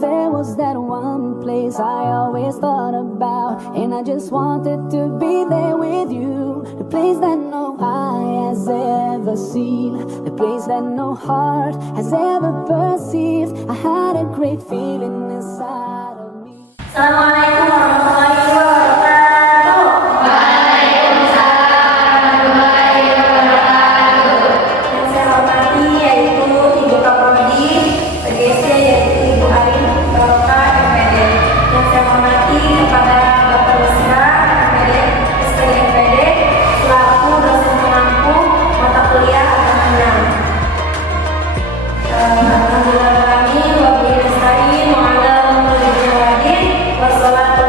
There was that one place I always thought about, and I just wanted to be there with you. The place that no eye has ever seen, the place that no heart has ever perceived. I had a great feeling inside of me. Assalamualaikum warahmatullahi wabarakatuh. Yang saya hormati yaitu Ibu Kaprodi, PGC yaitu Ibu Arin Barokah MPD. Yang saya hormati kepada Bapak Rusra MPD, SPD MPD, selaku dosen pengampu mata kuliah agama. Alhamdulillah kami wabillahi nasta'in wa ala umuri wadin wassalatu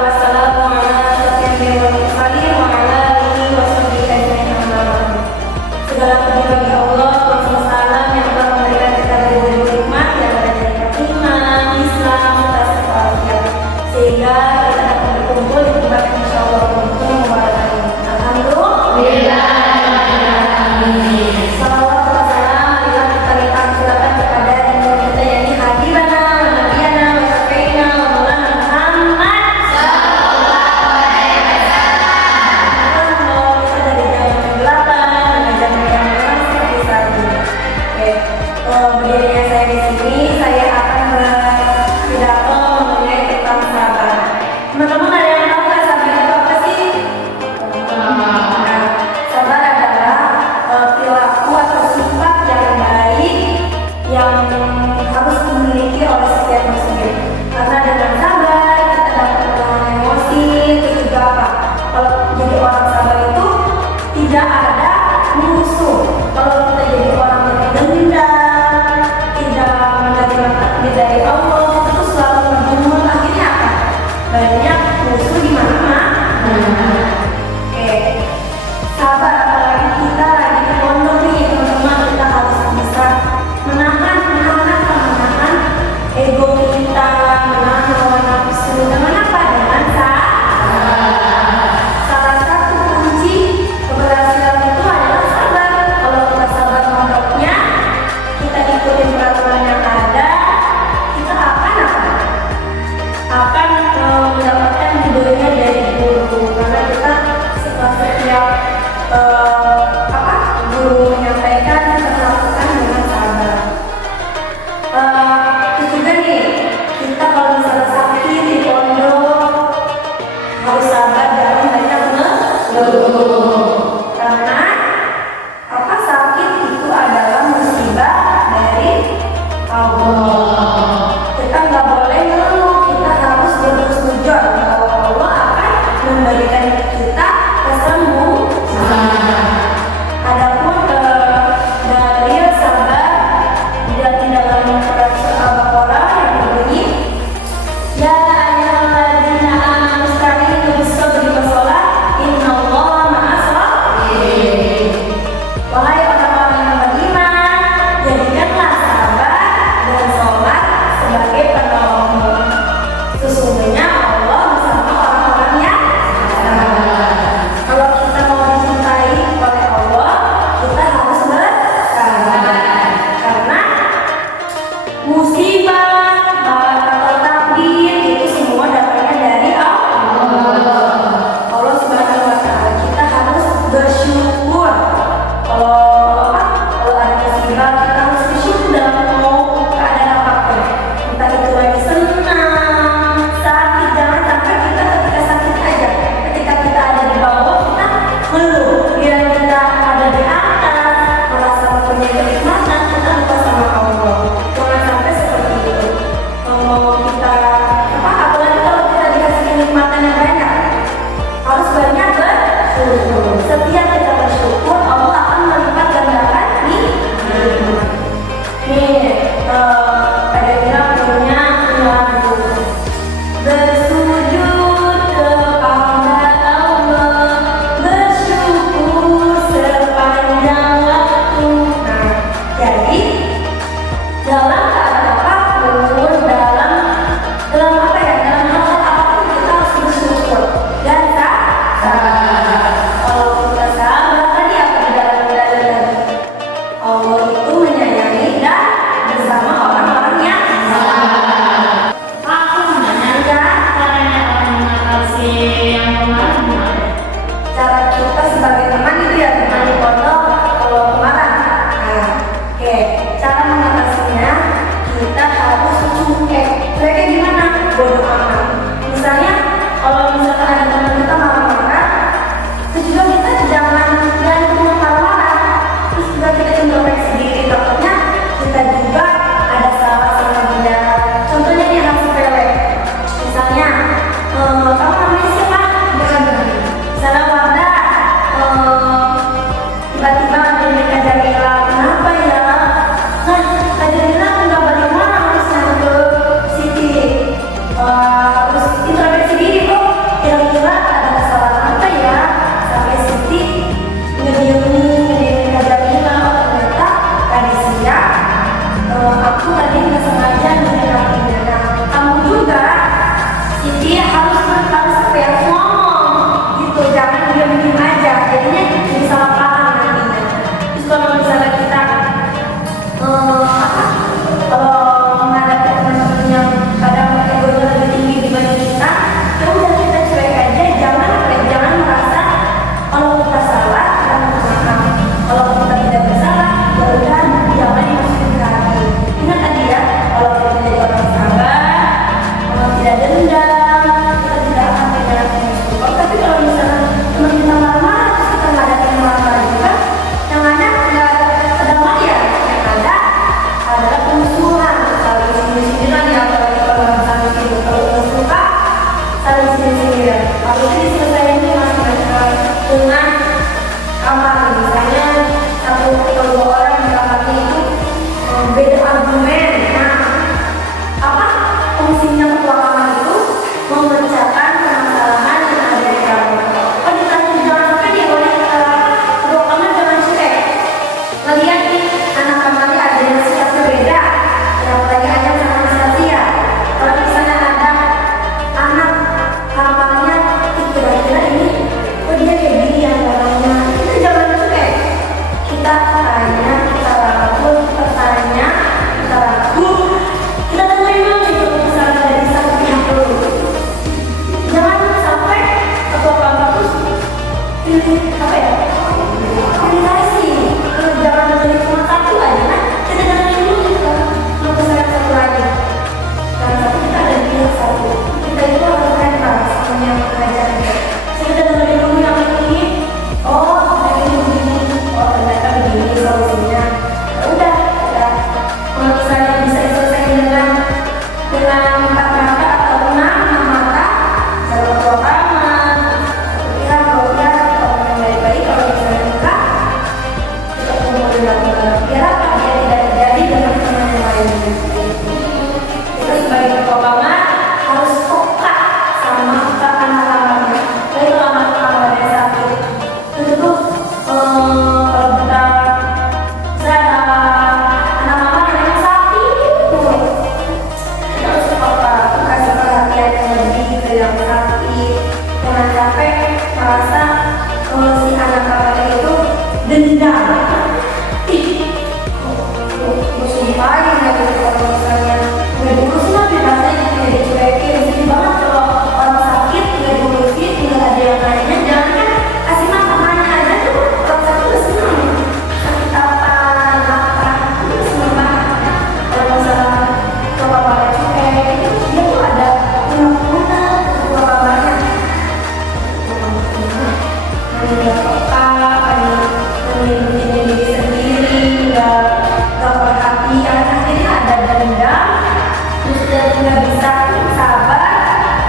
dan nggak bisa sabar,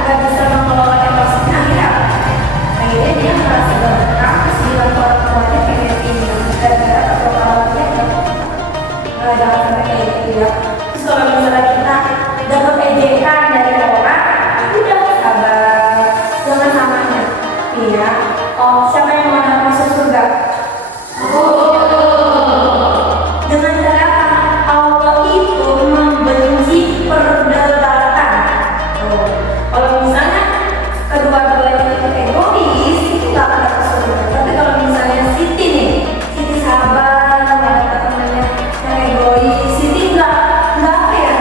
nggak bisa mengelola emosinya, akhirnya dia merasa gak betah, terus bilang ke orang tuanya pengen pindah gara-gara pergaulannya jangan sampai kayak gitu ya. Terus kalau misalnya kita dapat ejekan dari orang, udah sabar, jangan samanya ya. Oh, siapa yang mau masuk surga? Dengan cara apa? Allah itu membenci perdebatan. Kalau misalnya kedua-duanya itu egois, itu gak akan dapat surga. Tapi kalau misalnya Siti nih, Siti sabar, nggak ada temannya yang egois, Siti nggak apa ya,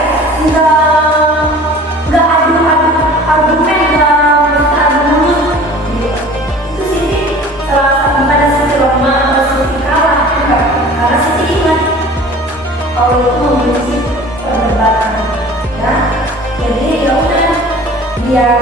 nggak adu argumen, nggak adu mulut. Itu Siti salah satu, pada Siti lemah atau Siti kalah, enggak. Karena Siti ingat Allah itu membenci perdebatan, ya. Jadi ya udah, biar